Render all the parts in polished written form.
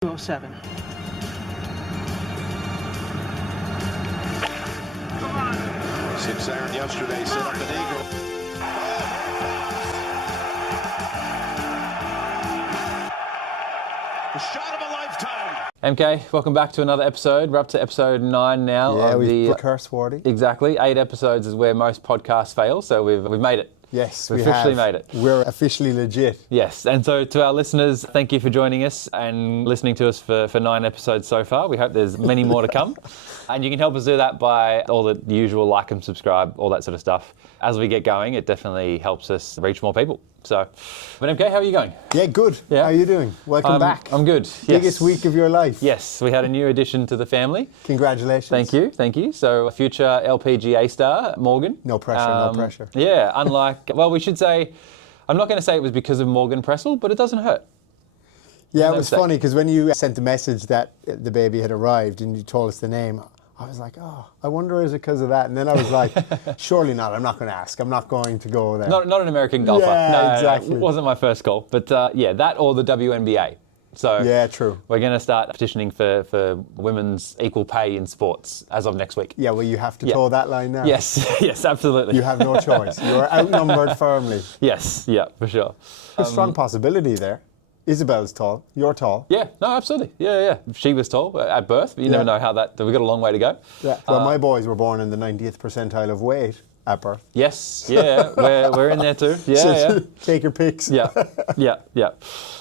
207. Since Aaron yesterday set up an eagle. The shot of a lifetime. MK, welcome back to another episode. We're up to episode 9 now. Yeah, of we've the curse 40. Exactly. 8 episodes is where most podcasts fail, so we've made it. Yes, We've we officially have. made it. We're officially legit. Yes, and so to our listeners, thank you for joining us and listening to us for 9 episodes so far. We hope there's many more to come. And you can help us do that by all the usual like and subscribe, all that sort of stuff. As we get going, it definitely helps us reach more people. So, but MK, how are you going? Yeah, good. Yeah. How are you doing? Welcome back. I'm good. Yes. Biggest week of your life. Yes, we had a new addition to the family. Congratulations. Thank you. So a future LPGA star, Morgan. No pressure, no pressure. Yeah, unlike, well, we should say, I'm not going to say it was because of Morgan Pressel, but it doesn't hurt. Yeah, it was funny because when you sent the message that the baby had arrived and you told us the name, I was like, oh, I wonder is it because of that? And then I was like, surely not. I'm not going to ask. I'm not going to go there. Not an American golfer. Yeah, no, exactly. It wasn't my first call. But yeah, that or the WNBA. So yeah, true. We're going to start petitioning for women's equal pay in sports as of next week. Yeah, well, you have to toe that line now. Yes, yes, absolutely. You have no choice. You're outnumbered firmly. Yes, yeah, for sure. A strong possibility there. Isabel's tall. You're tall. Yeah, no, absolutely. Yeah. She was tall at birth, but you never know how that. We've got a long way to go. Yeah. Well, my boys were born in the 90th percentile of weight at birth. Yes, yeah, we're in there too. Yeah, So take your picks. yeah.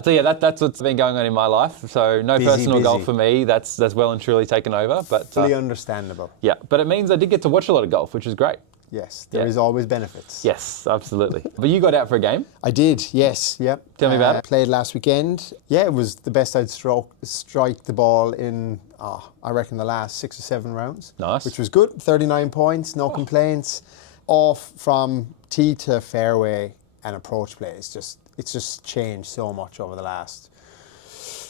So yeah, that's what's been going on in my life. So no personal golf for me. That's well and truly taken over. But fully understandable. Yeah, but it means I did get to watch a lot of golf, which is great. Yes, there is always benefits. Yes, absolutely. But you got out for a game? I did, yes, yep. Tell me about it. Played last weekend. Yeah, it was the best I'd strike the ball in, I reckon, the last 6 or 7 rounds. Nice. Which was good, 39 points, no complaints. Off from tee to fairway and approach play. It's just changed so much over the last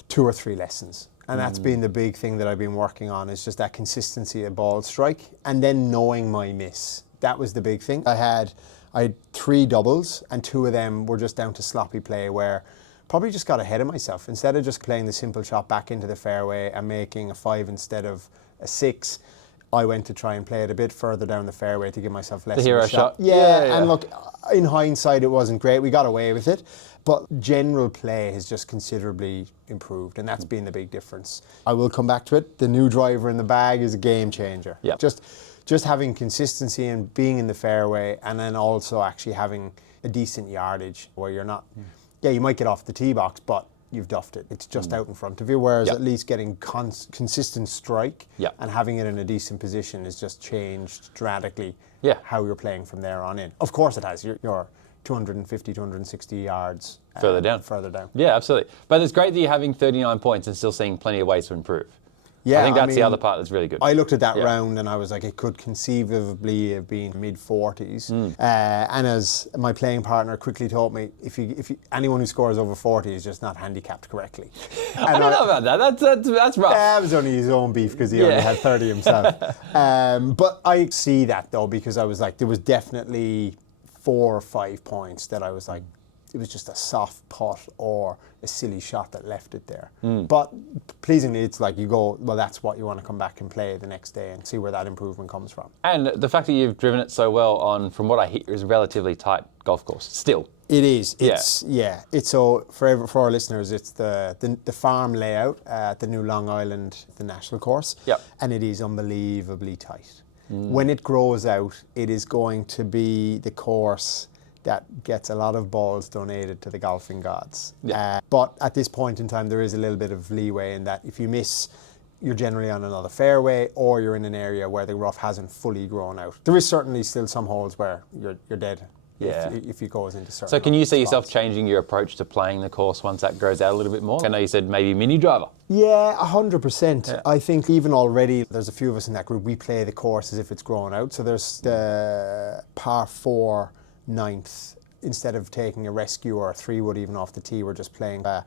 2 or 3 lessons. And that's been the big thing that I've been working on, is just that consistency of ball strike and then knowing my miss. That was the big thing. I had 3 doubles and 2 of them were just down to sloppy play where probably just got ahead of myself. Instead of just playing the simple shot back into the fairway and making a 5 instead of a 6, I went to try and play it a bit further down the fairway to give myself less the hero shot. Yeah, and look, in hindsight it wasn't great. We got away with it. But general play has just considerably improved, and that's been the big difference. I will come back to it. The new driver in the bag is a game changer. Yep. Just having consistency and being in the fairway, and then also actually having a decent yardage where you're not, you might get off the tee box, but you've duffed it. It's just out in front of you, whereas at least getting consistent strike and having it in a decent position has just changed dramatically how you're playing from there on in. Of course it has. You're 250, 260 yards further down. Yeah, absolutely. But it's great that you're having 39 points and still seeing plenty of ways to improve. Yeah, I think that's the other part that's really good. I looked at that round and I was like, it could conceivably have been mid-40s. And as my playing partner quickly told me, if anyone who scores over 40 is just not handicapped correctly. I don't know about that. That's rough. That was only his own beef because he only had 30 himself. But I see that though, because I was like, there was definitely 4 or 5 points that I was like, it was just a soft putt or a silly shot that left it there. But pleasingly, it's like you go, well, that's what you want to come back and play the next day and see where that improvement comes from. And the fact that you've driven it so well on, from what I hear, is a relatively tight golf course still. It is. It's so for our listeners, it's the farm layout at the new Long Island, the national course. Yep. And it is unbelievably tight. When it grows out, it is going to be the course that gets a lot of balls donated to the golfing gods. But at this point in time, there is a little bit of leeway in that if you miss, you're generally on another fairway or you're in an area where the rough hasn't fully grown out. There is certainly still some holes where you're dead if it goes into certain So can you see yourself spots. changing your approach to playing the course once that grows out a little bit more? I know you said maybe mini driver. Yeah, 100%. I think even already, there's a few of us in that group, we play the course as if it's grown out. So there's the par 4 9th. Instead of taking a rescue or a 3-wood even off the tee, we're just playing a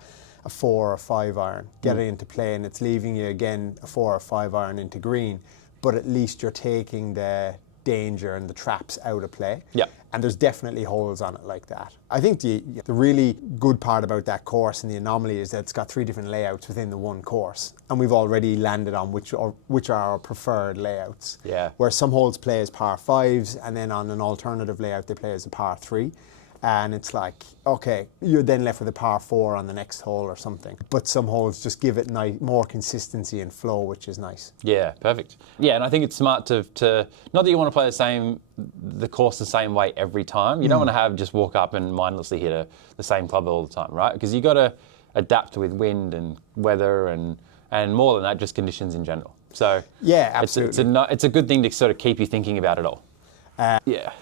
4 or 5 iron. Get it into play, and it's leaving you again a 4 or 5 iron into green. But at least you're taking the danger and the traps out of play. Yeah. And there's definitely holes on it like that. I think the really good part about that course and the anomaly is that it's got 3 different layouts within the one course. And we've already landed on which are our preferred layouts. Yeah. Where some holes play as par 5s, and then on an alternative layout they play as a par 3. And it's like, okay, you're then left with a par 4 on the next hole or something. But some holes just give it more consistency and flow, which is nice. Yeah, perfect. Yeah, and I think it's smart to not that you want to play the course the same way every time. You don't want to just walk up and mindlessly hit the same club all the time, right? Because you got to adapt with wind and weather and more than that, just conditions in general. So yeah, absolutely. It's a good thing to sort of keep you thinking about it all. Yeah.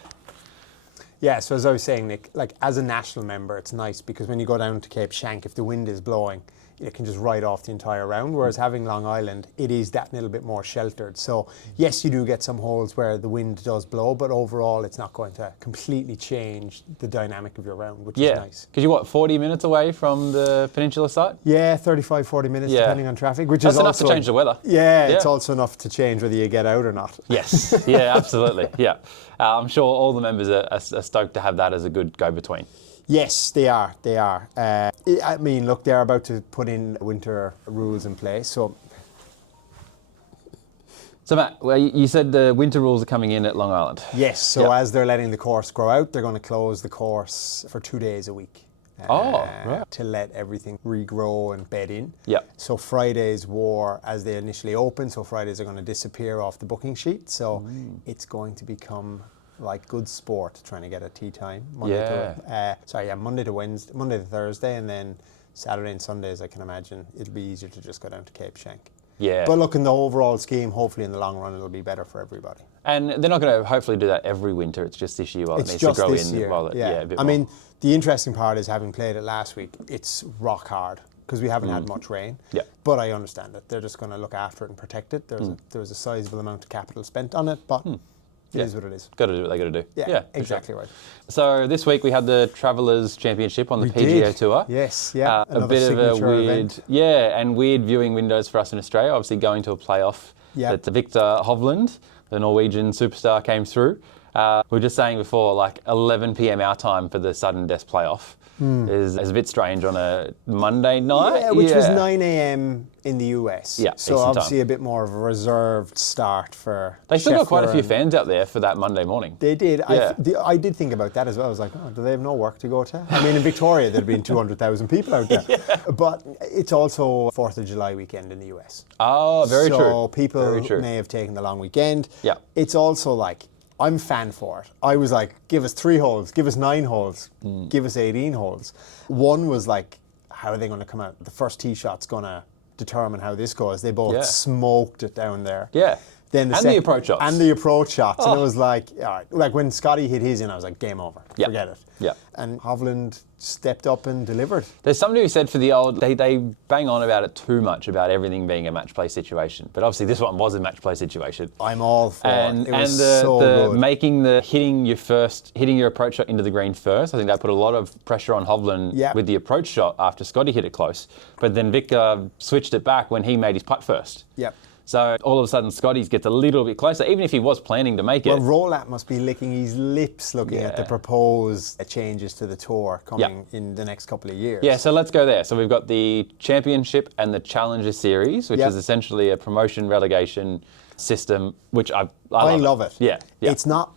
Yeah, so as I was saying, Nick, like as a national member, it's nice because when you go down to Cape Schanck, if the wind is blowing, it can just ride off the entire round. Whereas having Long Island, it is that little bit more sheltered. So yes, you do get some holes where the wind does blow, but overall, it's not going to completely change the dynamic of your round, which is nice. Because you're 40 minutes away from the peninsula site? Yeah, 35, 40 minutes depending on traffic, which is enough to change the weather. Yeah, it's also enough to change whether you get out or not. Yes, yeah, absolutely, yeah. I'm sure all the members are stoked to have that as a good go-between. Yes, they are. I mean, look, they're about to put in winter rules in place. So Matt, well, you said the winter rules are coming in at Long Island. Yes, so as they're letting the course grow out, they're going to close the course for 2 days a week. Right. To let everything regrow and bed in. Yeah. So Fridays were as they initially opened, so Fridays are going to disappear off the booking sheet. So it's going to become like good sport trying to get a tee time. Monday to Wednesday, Monday to Thursday, and then Saturday and Sundays. I can imagine it'll be easier to just go down to Cape Schanck. Yeah. But look, in the overall scheme, hopefully in the long run, it'll be better for everybody. And they're not going to hopefully do that every winter. It's just this year while it needs to grow in. Year. While a bit more. Mean, the interesting part is having played it last week, it's rock hard because we haven't had much rain. Yeah. But I understand it. They're just going to look after it and protect it. There's a sizable amount of capital spent on it, but it is what it is. Got to do what they got to do. Yeah, exactly right. So this week we had the Travellers Championship on the PGA Tour. Yes, yeah. A bit of a weird, and weird viewing windows for us in Australia. Obviously going to a playoff. Yeah. That Viktor Hovland, the Norwegian superstar, came through. We were just saying before, like 11 p.m. our time for the sudden death playoff is a bit strange on a Monday night. Yeah, which was 9 a.m. in the US. Yeah, so obviously a bit more of a reserved start for They still Scheffler got quite a few fans out there for that Monday morning. They did. Yeah. I did think about that as well. I was like, oh, do they have no work to go to? I mean, in Victoria, there'd been 200,000 people out there. But it's also 4th of July weekend in the US. Oh, very true. So people may have taken the long weekend. Yeah. It's also like, I'm fan for it. I was like, give us 3 holes, give us 9 holes, give us 18 holes. One was like, how are they going to come out? The first tee shot's going to determine how this goes. They both smoked it down there. Yeah. Then the approach shots. And the approach shots. And it was like, all right. Like when Scottie hit his in, I was like, game over. Forget it. Yeah. And Hovland stepped up and delivered. There's somebody who said for the old, they bang on about it too much, about everything being a match play situation. But obviously this one was a match play situation. I'm all for it. It was so good. Hitting your approach shot into the green first, I think that put a lot of pressure on Hovland with the approach shot after Scottie hit it close. But then Viktor switched it back when he made his putt first. Yep. So all of a sudden, Scottie gets a little bit closer, even if he was planning to make it. Well, Rolat must be licking his lips looking at the proposed changes to the tour coming in the next couple of years. Yeah, so let's go there. So we've got the Championship and the Challenger Series, which is essentially a promotion relegation system, which I love it. Yeah. It's not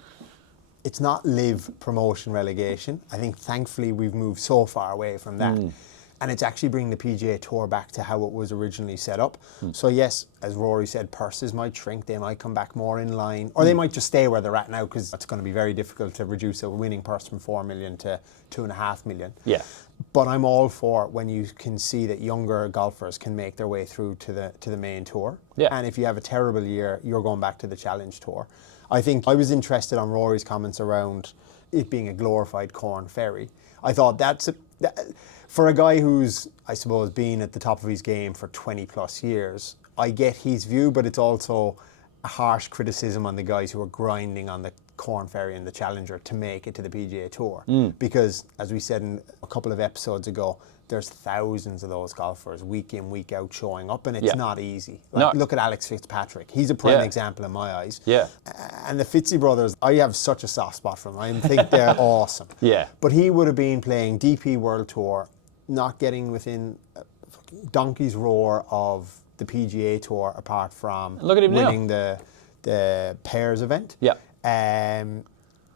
live promotion relegation. I think thankfully we've moved so far away from that. And it's actually bringing the PGA Tour back to how it was originally set up. So yes, as Rory said, purses might shrink, they might come back more in line, or they might just stay where they're at now because it's going to be very difficult to reduce a winning purse from 4 million to 2.5 million. Yeah. But I'm all for it when you can see that younger golfers can make their way through to the main tour. Yeah. And if you have a terrible year, you're going back to the Challenge Tour. I think I was interested on Rory's comments around it being a glorified Corn Ferry. I thought for a guy who's, I suppose, been at the top of his game for 20 plus years, I get his view, but it's also a harsh criticism on the guys who are grinding on the Corn Ferry and the Challenger to make it to the PGA Tour. Because, as we said in a couple of episodes ago, there's thousands of those golfers week in, week out showing up, and it's not easy. Like, look at Alex Fitzpatrick. He's a prime example in my eyes. Yeah. And the Fitzy brothers, I have such a soft spot for them. I think they're awesome. Yeah. But he would have been playing DP World Tour, not getting within a donkey's roar of the PGA Tour, apart from look at him winning the pairs event. Yeah.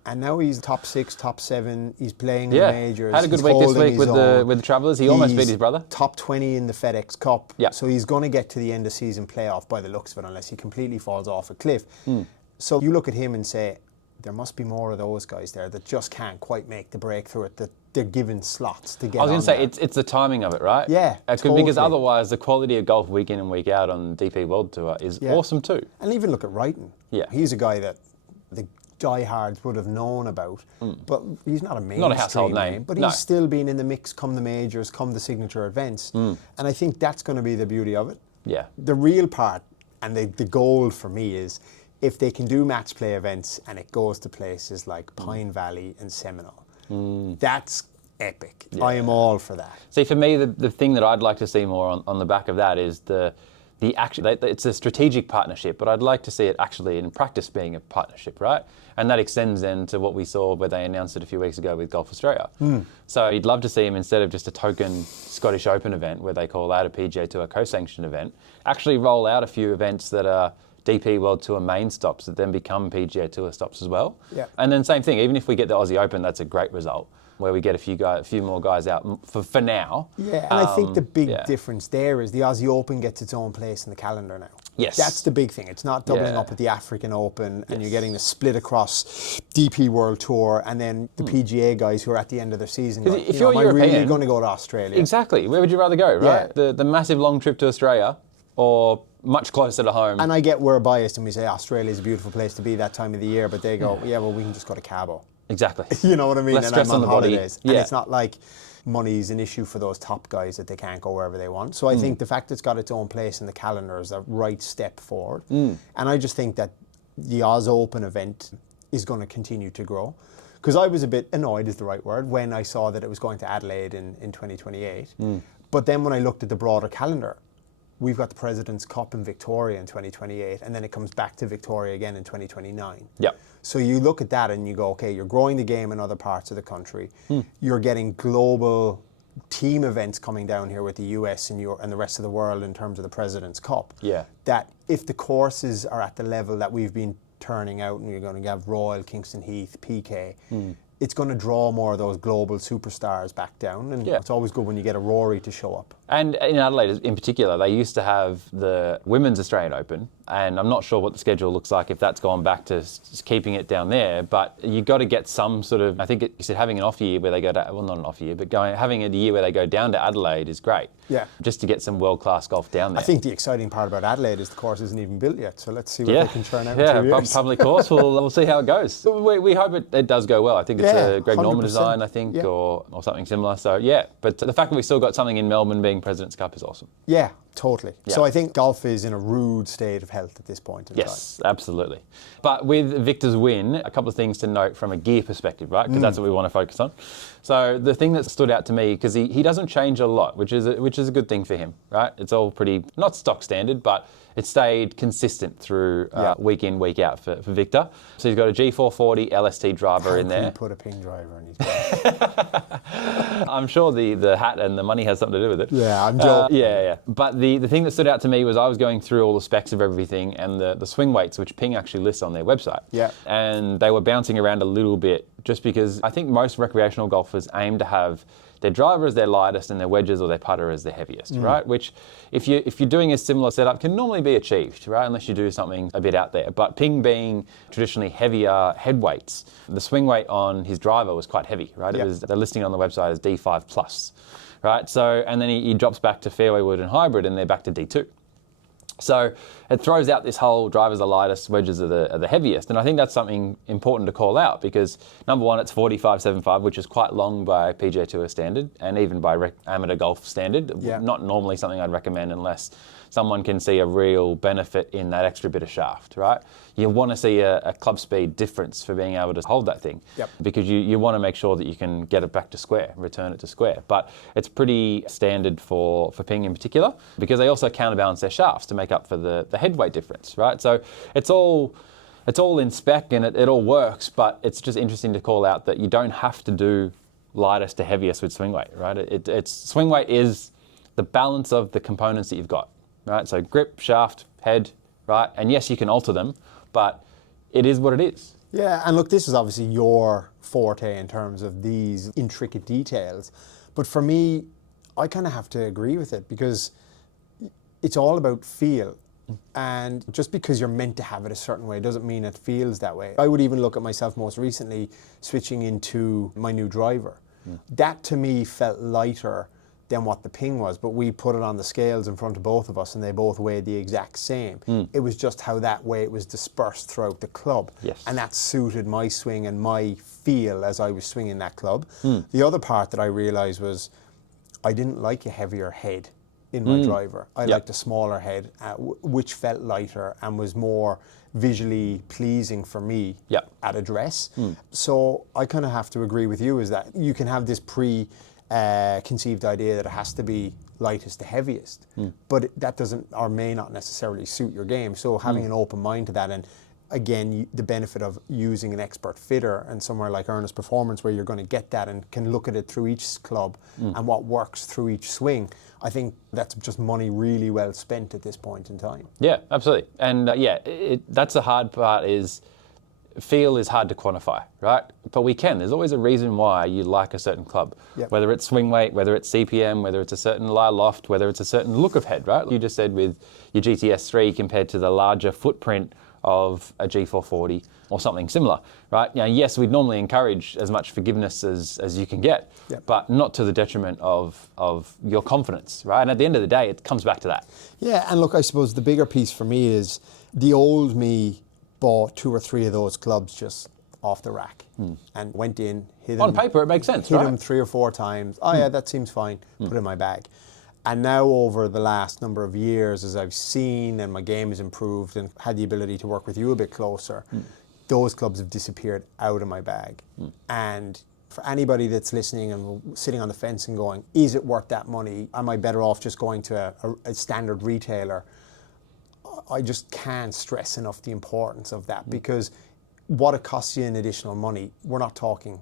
And now he's top 6, top 7. He's playing in the majors. Had a good He's week this holding week with the Travellers. He almost beat his brother. Top 20 in the FedEx Cup. Yeah. So he's going to get to the end of season playoff by the looks of it, unless he completely falls off a cliff. So you look at him and say, there must be more of those guys there that just can't quite make the breakthrough, that they're given slots to get on. I was going to say, it's the timing of it, right? Yeah, totally. Because otherwise, the quality of golf week in and week out on DP World Tour is awesome too. And even look at Wrighton. Yeah. He's a guy that the diehards would have known about, but he's not a mainstream Not a household name. But he's still been in the mix come the majors, come the signature events. And I think that's going to be the beauty of it. Yeah. The real part, and the goal for me, is if they can do match play events and it goes to places like Pine Valley and Seminole. That's epic. I am all for that. See, for me, the thing that I'd like to see more on the back of that is the action. It's a strategic partnership, but I'd like to see it actually in practice being a partnership, right? And that extends then to what we saw where they announced it a few weeks ago with Golf Australia. So you'd love to see them, instead of just a token Scottish Open event where they call out a PGA Tour co-sanctioned event, actually roll out a few events that are DP World Tour main stops that then become PGA Tour stops as well. Yeah. And then same thing, even if we get the Aussie Open, that's a great result, where we get a few more guys out for now. Yeah, and I think the big difference there is the Aussie Open gets its own place in the calendar now. Yes. That's the big thing. It's not doubling up with the African Open and you're getting the split across DP World Tour and then the PGA guys who are at the end of their season. Going, if you're am European, I really going to go to Australia? Exactly. Where would you rather go, right? The massive long trip to Australia or much closer to home? And I get we're biased and we say Australia is a beautiful place to be that time of the year, but they go, yeah, well, we can just go to Cabo. Exactly. You know what I mean? Less and stress I'm on the holidays. body. And it's not like money's an issue for those top guys that they can't go wherever they want. So I think the fact it's got its own place in the calendar is a right step forward. And I just think that the Oz Open event is going to continue to grow. Because I was a bit annoyed, is the right word, when I saw that it was going to Adelaide in 2028. But then when I looked at the broader calendar, we've got the President's Cup in Victoria in 2028, and then it comes back to Victoria again in 2029. Yep. So you look at that and you go, okay, you're growing the game in other parts of the country. You're getting global team events coming down here with the US and the rest of the world in terms of the President's Cup. Yeah. That if the courses are at the level that we've been turning out, and you're going to have Royal, Kingston Heath, PK, it's going to draw more of those global superstars back down. And it's always good when you get a Rory to show up. And in Adelaide in particular, they used to have the Women's Australian Open, and I'm not sure what the schedule looks like if that's gone back to just keeping it down there, but you've got to get some sort of, I think you said having an off year where they go to, well, not an off year, but having a year where they go down to Adelaide is great. Yeah. Just to get some world-class golf down there. I think the exciting part about Adelaide is the course isn't even built yet, so let's see what they can churn out in 2 years. Public course, we'll see how it goes. We hope it does go well. I think it's a Greg Norman 100%. design, I think, or something similar. So, but the fact that we still got something in Melbourne being President's Cup is awesome. Yeah, totally. Yeah. So I think golf is in a rude state of health at this point in time. Yes, absolutely. But with Viktor's win, a couple of things to note from a gear perspective, right? Because that's what we want to focus on. So the thing that stood out to me, because he doesn't change a lot, which is a good thing for him, right? It's all pretty, not stock standard, but it stayed consistent through week in, week out for Viktor. So he's got a G440 LST driver in there. How can you put a ping driver in his bag? I'm sure the hat and the money has something to do with it. Yeah, I'm joking. Yeah. But the thing that stood out to me was I was going through all the specs of everything and the swing weights, which Ping actually lists on their website. Yeah. And they were bouncing around a little bit just because I think most recreational golfers aim to have their driver as their lightest and their wedges or their putter as their heaviest, right? Which, if you're doing a similar setup, can normally be achieved, right? Unless you do something a bit out there. But Ping being traditionally heavier head weights, the swing weight on his driver was quite heavy, right? Yep. It was, the listing on the website is D5 plus, right? So, and then he drops back to fairway wood and hybrid, and they're back to D2. So it throws out this whole drivers are lightest, wedges are the heaviest. And I think that's something important to call out because, number one, it's 45.75, which is quite long by PGA Tour standard and even by amateur golf standard. Yeah. Not normally something I'd recommend unless someone can see a real benefit in that extra bit of shaft, right? You want to see a club speed difference for being able to hold that thing. Yep. Because you want to make sure that you can get it back to square, return it to square. But it's pretty standard for Ping in particular because they also counterbalance their shafts to make up for the head weight difference, right? So it's all in spec and it all works, but it's just interesting to call out that you don't have to do lightest to heaviest with swing weight, right? It's swing weight is the balance of the components that you've got, right? So grip, shaft, head, right? And yes, you can alter them, but it is what it is. Yeah, and look, this is obviously your forte in terms of these intricate details. But for me, I kind of have to agree with it because it's all about feel. And just because you're meant to have it a certain way doesn't mean it feels that way. I would even look at myself most recently switching into my new driver. That to me felt lighter than what the Ping was, but we put it on the scales in front of both of us and they both weighed the exact same. It was just how that weight was dispersed throughout the club. Yes. And that suited my swing and my feel as I was swinging that club. The other part that I realised was I didn't like a heavier head in my driver. I liked a smaller head, which felt lighter and was more visually pleasing for me at address. So I kind of have to agree with you is that you can have this conceived idea that it has to be lightest to heaviest, but that doesn't or may not necessarily suit your game. So having an open mind to that, and again, the benefit of using an expert fitter and somewhere like Earnest Performance where you're going to get that and can look at it through each club and what works through each swing, I think that's just money really well spent at this point in time. Yeah, absolutely. And that's the hard part is feel is hard to quantify, right? But we can. There's always a reason why you like a certain club, whether it's swing weight, whether it's CPM, whether it's a certain lie loft, whether it's a certain look of head, right? You just said with your GTS3 compared to the larger footprint of a G440 or something similar, right? Now, yes, we'd normally encourage as much forgiveness as you can get, but not to the detriment of your confidence, right? And at the end of the day, it comes back to that. Yeah, and look, I suppose the bigger piece for me is the old me bought 2 or 3 of those clubs just off the rack and went in, hit them. On paper, it makes sense, hit right? them 3 or 4 times. Oh yeah, that seems fine. Put it in my bag. And now over the last number of years, as I've seen and my game has improved and had the ability to work with you a bit closer, those clubs have disappeared out of my bag. And for anybody that's listening and sitting on the fence and going, is it worth that money? Am I better off just going to a standard retailer? I just can't stress enough the importance of that because what it costs you in additional money, we're not talking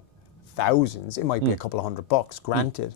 thousands. It might be a couple of $100, granted.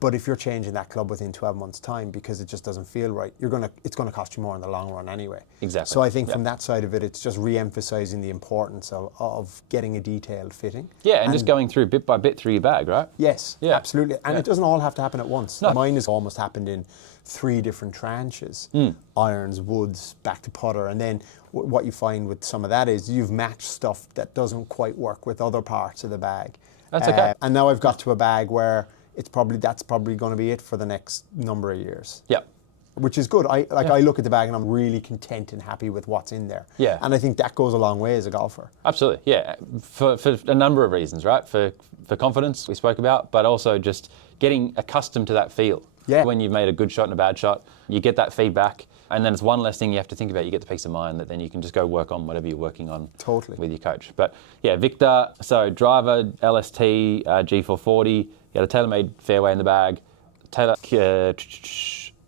But if you're changing that club within 12 months' time because it just doesn't feel right, it's going to cost you more in the long run anyway. Exactly. So I think from that side of it, it's just re-emphasizing the importance of getting a detailed fitting. Yeah, and just going through bit by bit through your bag, right? Yes, absolutely. And it doesn't all have to happen at once. No. Mine has almost happened in 3 different tranches. Irons, woods, back to putter. And then what you find with some of that is you've matched stuff that doesn't quite work with other parts of the bag. That's okay. And now I've got to a bag where that's probably going to be it for the next number of years. Yep. Which is good. I look at the bag and I'm really content and happy with what's in there. Yeah. And I think that goes a long way as a golfer. Absolutely. Yeah. For a number of reasons, right? For confidence we spoke about, but also just getting accustomed to that feel. Yeah. When you've made a good shot and a bad shot, you get that feedback, and then it's one less thing you have to think about. You get the peace of mind that then you can just go work on whatever you're working on with your coach. But yeah, Viktor, so driver, LST, G440, you got a TaylorMade fairway in the bag,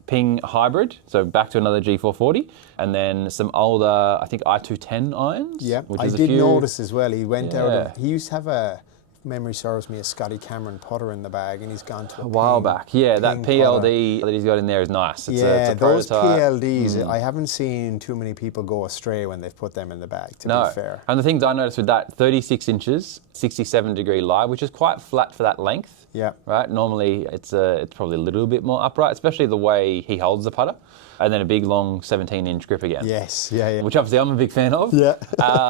Ping hybrid, so back to another G440, and then some older, I think I210 irons. Yeah, I did notice as well. He went out. He used to have a, memory serves me, a Scottie Cameron putter in the bag, and he's gone to a while back. Yeah, that PLD putter that he's got in there is nice. It's a those PLDs, I haven't seen too many people go astray when they've put them in the bag, to be fair. And the things I noticed with that, 36 inches, 67-degree lie, which is quite flat for that length. Yeah. Right. Normally, it's probably a little bit more upright, especially the way he holds the putter. and then a big long 17-inch grip again. Yes, yeah. Which obviously I'm a big fan of. Yeah.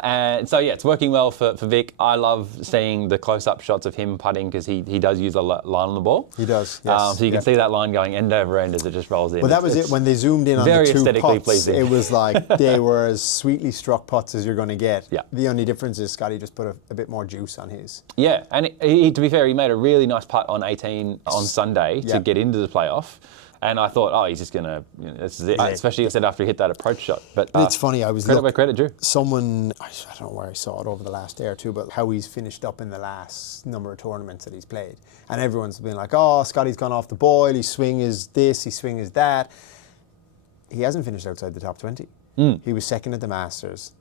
And so yeah, it's working well for Vic. I love seeing the close-up shots of him putting because he does use a line on the ball. He does, yes. So you can see that line going end over end as it just rolls in. Well, that was it. When they zoomed in on very the two aesthetically putts, pleasing. it was like they were as sweetly struck putts as you're going to get. Yeah. The only difference is Scottie just put a bit more juice on his. Yeah, and to be fair, he made a really nice putt on 18 on Sunday to get into the playoff. And I thought, oh, he's just going to, this is it. Especially after he hit that approach shot. But it's funny, I was credit where credit due. Someone, I don't know where I saw it over the last day or two, but how he's finished up in the last number of tournaments that he's played. And everyone's been like, oh, Scottie's gone off the boil, his swing is this, his swing is that. He hasn't finished outside the top 20. He was second at the Masters.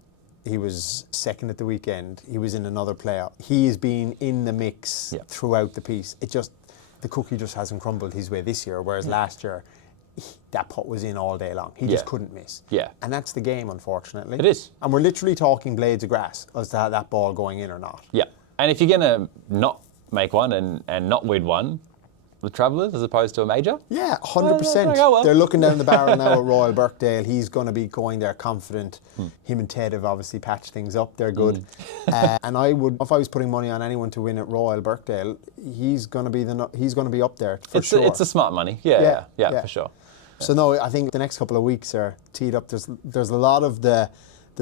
He was second at the weekend. He was in another playoff. He has been in the mix throughout the piece. The cookie just hasn't crumbled his way this year, whereas last year, that putt was in all day long. He just couldn't miss. Yeah. And that's the game, unfortunately. It is. And we're literally talking blades of grass as to that ball going in or not. Yeah. And if you're going to not make one and not win one, with Travellers as opposed to a major? Yeah, 100%. Well. They're looking down the barrel now at Royal Birkdale. He's going to be going there confident. Him and Ted have obviously patched things up. They're good. And I would, if I was putting money on anyone to win at Royal Birkdale, he's going to be up there for sure. It's a smart money. Yeah, for sure. So no, I think the next couple of weeks are teed up. There's a lot of the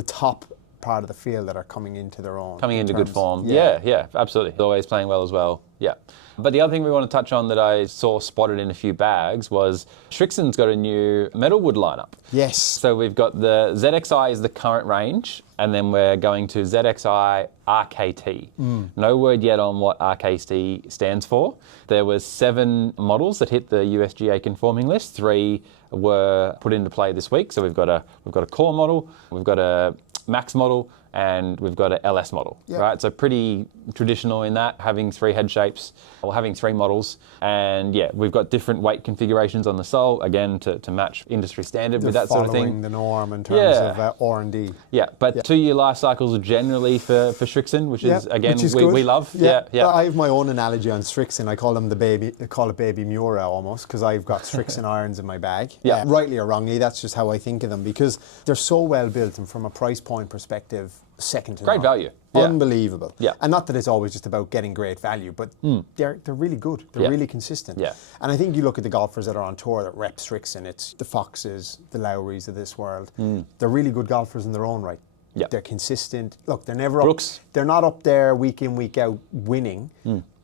top part of the field that are coming into their own. Coming into good form. Yeah, absolutely. Always playing well as well. Yeah. But the other thing we want to touch on that I saw spotted in a few bags was Srixon's got a new metalwood lineup. Yes. So we've got the Z-Xi is the current range, and then we're going to Z-Xi RKT. No word yet on what RKT stands for. There was 7 models that hit the USGA conforming list. 3 were put into play this week. So we've got a core model, we've got a max model, and we've got a LS model, right? So pretty traditional in that, having 3 head shapes, or having 3 models. And yeah, we've got different weight configurations on the sole, again, to match industry standard with that sort of thing. Following the norm in terms of R&D. Yeah, but 2-year life cycles are generally for Srixon, which is, again, we love. Yeah. I have my own analogy on Srixon. I call it baby Mura almost, because I've got Srixon irons in my bag. Yeah. Rightly or wrongly, that's just how I think of them, because they're so well built, and from a price point perspective, second to none. Great value. Unbelievable. Yeah. And not that it's always just about getting great value, but they're really good. They're really consistent. Yeah. And I think you look at the golfers that are on tour that rep Srixon, it's the Foxes, the Lowrys of this world. They're really good golfers in their own right. Yeah. They're consistent. Look, they're never Brooks. They're not up there week in, week out winning,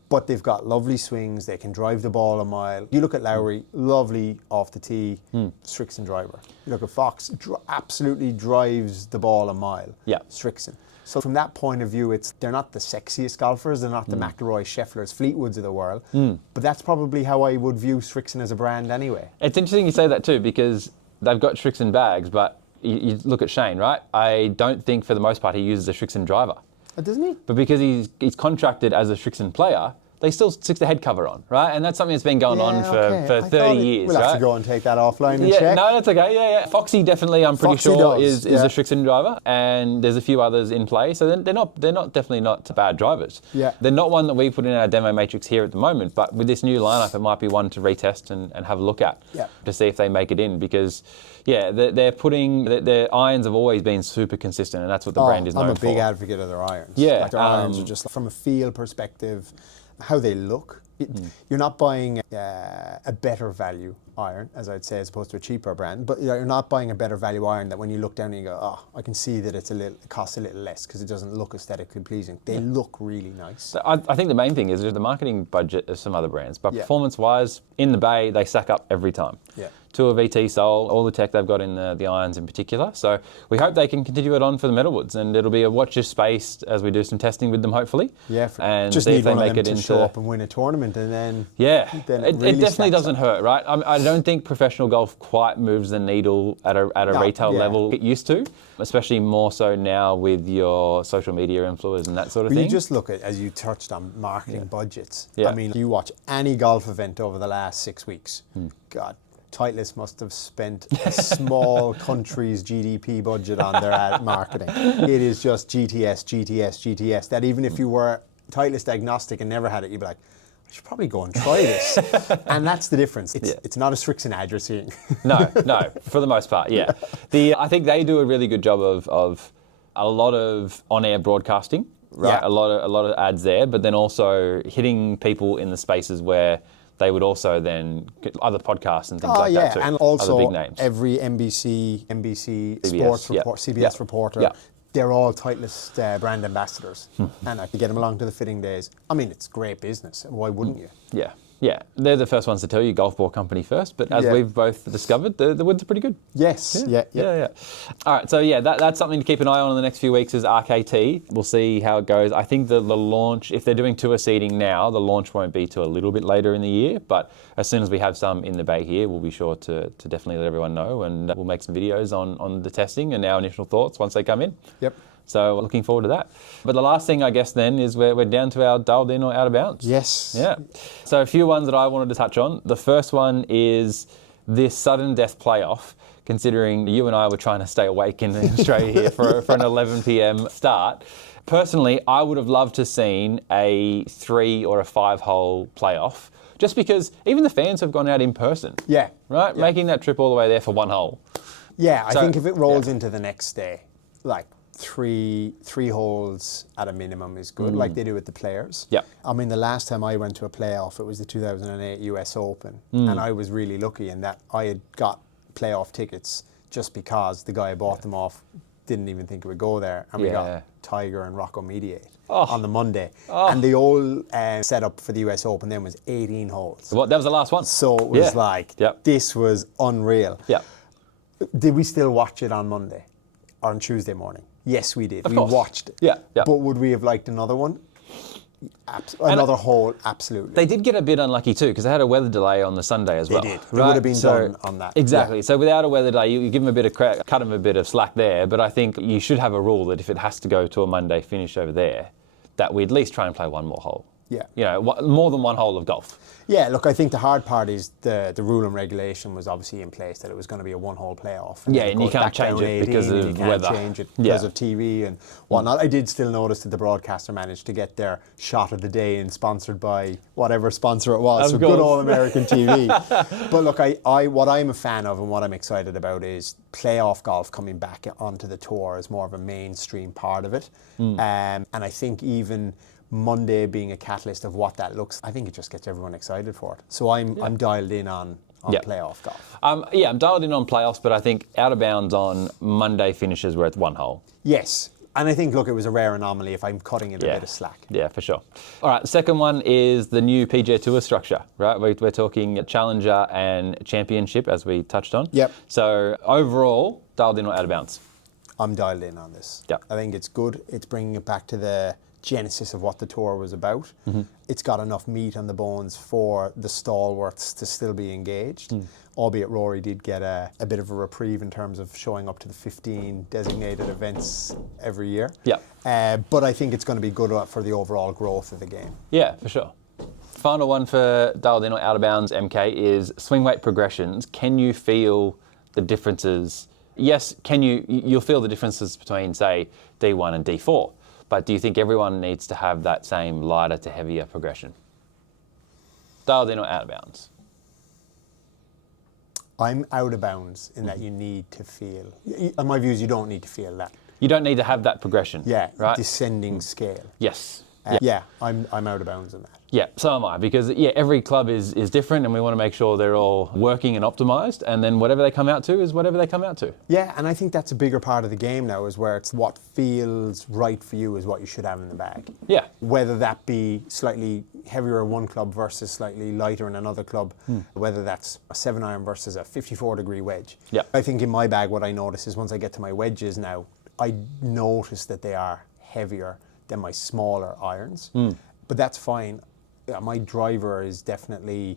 but they've got lovely swings. They can drive the ball a mile. You look at Lowry, lovely off the tee, Srixon driver. You look at Fox, absolutely drives the ball a mile. Yeah. Srixon. So from that point of view, they're not the sexiest golfers. They're not the McIlroy, Schefflers, Fleetwoods of the world. But that's probably how I would view Srixon as a brand anyway. It's interesting you say that too, because they've got Srixon bags, but you look at Shane, right? I don't think for the most part he uses a Srixon driver. Oh, doesn't he? But because he's contracted as a Srixon player, they still stick the head cover on, right? And that's something that's been going on for 30 years, we'll right? have to go and take that offline and check. No, that's okay. Yeah. Foxy definitely, I'm pretty sure, is a Srixon driver, and there's a few others in play. So they're definitely not bad drivers. Yeah. They're not one that we put in our demo matrix here at the moment, but with this new lineup, it might be one to retest and have a look at to see if they make it in, because they're putting their irons have always been super consistent, and that's what the brand is known for. I'm a big advocate of their irons. Yeah, like their irons are just from a feel perspective, how they look. You're not buying a better value iron, as I'd say, as opposed to a cheaper brand, but you're not buying a better value iron that when you look down and you go, oh, I can see that it costs a little less because it doesn't look aesthetically pleasing. They look really nice. So I think the main thing is there's the marketing budget of some other brands, but performance-wise, in the bay, they stack up every time. Yeah. Tour VT Soul, all the tech they've got in the irons in particular. So we hope they can continue it on for the metalwoods, and it'll be a watch this space as we do some testing with them, hopefully. Yeah, and just see need if they one make of them it to show up and win a tournament, and then it really definitely doesn't hurt, right? I don't think professional golf quite moves the needle at a retail level it used to, especially more so now with your social media influencers and that sort of thing. You just look at, as you touched on, marketing budgets. Yeah. I mean, you watch any golf event over the last 6 weeks, God, Titleist must have spent a small country's GDP budget on their ad marketing. It is just GTS, GTS, GTS. That even if you were Titleist agnostic and never had it, you'd be like, I should probably go and try this. And that's the difference. It's not a Srixon ad you're seeing. No, for the most part, yeah. I think they do a really good job of a lot of on-air broadcasting, right? Yeah. A lot of ads there, but then also hitting people in the spaces where they would also then get other podcasts and things like that too. And other also big names. every NBC CBS, sports yeah. report, CBS Yeah. reporter, Yeah. they're all Titleist brand ambassadors. And I could get them along to the fitting days. I mean, it's great business. Why wouldn't you? Yeah. They're the first ones to tell you golf ball company first, but as we've both discovered, the woods are pretty good. Yes. Yeah. All right, so that's something to keep an eye on in the next few weeks is RKT. We'll see how it goes. I think the launch, if they're doing tour seeding now, the launch won't be till a little bit later in the year, but as soon as we have some in the bay here, we'll be sure to definitely let everyone know, and we'll make some videos on the testing and our initial thoughts once they come in. Yep. So looking forward to that. But the last thing, I guess, then is we're down to our dialed in or out of bounds. Yes. Yeah. So a few ones that I wanted to touch on. The first one is this sudden death playoff, considering you and I were trying to stay awake in Australia here for an 11 p.m. start. Personally, I would have loved to have seen a 3 or a 5 hole playoff, just because even the fans have gone out in person. Yeah. Right? Yeah. Making that trip all the way there for 1 hole. Yeah, I So, think if it rolls into the next day, like three holes at a minimum is good, like they do with the players. Yeah. I mean, the last time I went to a playoff, it was the 2008 US Open, and I was really lucky in that I had got playoff tickets just because the guy I bought them off didn't even think it would go there, and we got Tiger and Rocco Mediate on the Monday. And the old setup for the US Open then was 18 holes. Well, that was the last one. So it was this was unreal. Yeah. Did we still watch it on Monday? On Tuesday morning? Yes, we did. Of we course. watched it. Yeah. But would we have liked another one? Another hole? Absolutely. They did get a bit unlucky too, because they had a weather delay on the Sunday as well. They did. It would have been done on that. Exactly. Yeah. So without a weather delay, you give them a bit of cut them a bit of slack there. But I think you should have a rule that if it has to go to a Monday finish over there, that we at least try and play one more hole. Yeah. You know, more than 1 hole of golf. Yeah, look, I think the hard part is the rule and regulation was obviously in place that it was going to be a 1 hole playoff. Yeah, and you can't change it because of you can't weather. change it because of TV and whatnot. I did still notice that the broadcaster managed to get their shot of the day and sponsored by whatever sponsor it was. So good old American TV. But look, I what I'm a fan of and what I'm excited about is playoff golf coming back onto the tour as more of a mainstream part of it. And I think even Monday being a catalyst of what that looks, I think it just gets everyone excited for it. So I'm dialed in on playoff golf. I'm dialed in on playoffs, but I think out of bounds on Monday finishes where it's 1 hole. Yes. And I think, look, it was a rare anomaly if I'm cutting it a bit of slack. Yeah, for sure. All right, the second one is the new PGA Tour structure, right? We're talking Challenger and Championship, as we touched on. Yep. So overall, dialed in or out of bounds? I'm dialed in on this. Yep. I think it's good. It's bringing it back to the genesis of what the tour was about. It's got enough meat on the bones for the stalwarts to still be engaged, albeit Rory did get a bit of a reprieve in terms of showing up to the 15 designated events every year. Yeah. But I think it's going to be good for the overall growth of the game. Yeah, for sure. Final one for dialed in or out of bounds, MK, is swing weight progressions. Can you feel the differences? Yes, you'll feel the differences between, say, D1 and D4. But do you think everyone needs to have that same lighter to heavier progression? Dialed in or out of bounds? I'm out of bounds in that you need to feel. In my views, you don't need to feel that. You don't need to have that progression. Yeah, right? Descending scale. Yes. I'm out of bounds on that. Yeah, so am I, because every club is different, and we want to make sure they're all working and optimized, and then whatever they come out to is whatever they come out to. Yeah, and I think that's a bigger part of the game now, is where it's what feels right for you is what you should have in the bag. Yeah. Whether that be slightly heavier in one club versus slightly lighter in another club, whether that's a 7-iron versus a 54-degree wedge. Yeah. I think in my bag what I notice is once I get to my wedges now, I notice that they are heavier than my smaller irons. But that's fine. My driver is definitely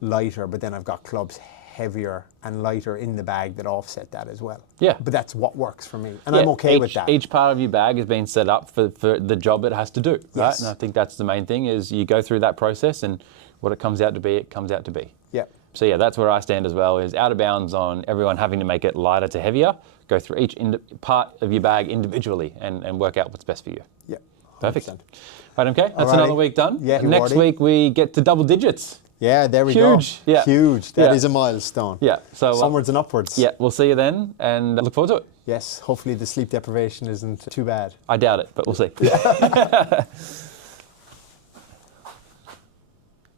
lighter, but then I've got clubs heavier and lighter in the bag that offset that as well. Yeah. But that's what works for me. And I'm okay with that. Each part of your bag is being set up for the job it has to do, right? Yes. And I think that's the main thing, is you go through that process, and what it comes out to be, it comes out to be. Yeah. So yeah, that's where I stand as well, is out of bounds on everyone having to make it lighter to heavier. Go through each part of your bag individually and work out what's best for you. Yeah, Perfect. 100%. Right, MK, that's Alrighty. another week done. Yeah, Next alrighty. week we get to double digits. Yeah, there we Huge, go. yeah. Huge. That Yeah. is a milestone. Yeah, so Onwards and upwards. yeah, we'll see you then, and look forward to it. Yes, hopefully the sleep deprivation isn't too bad. I doubt it, but we'll see.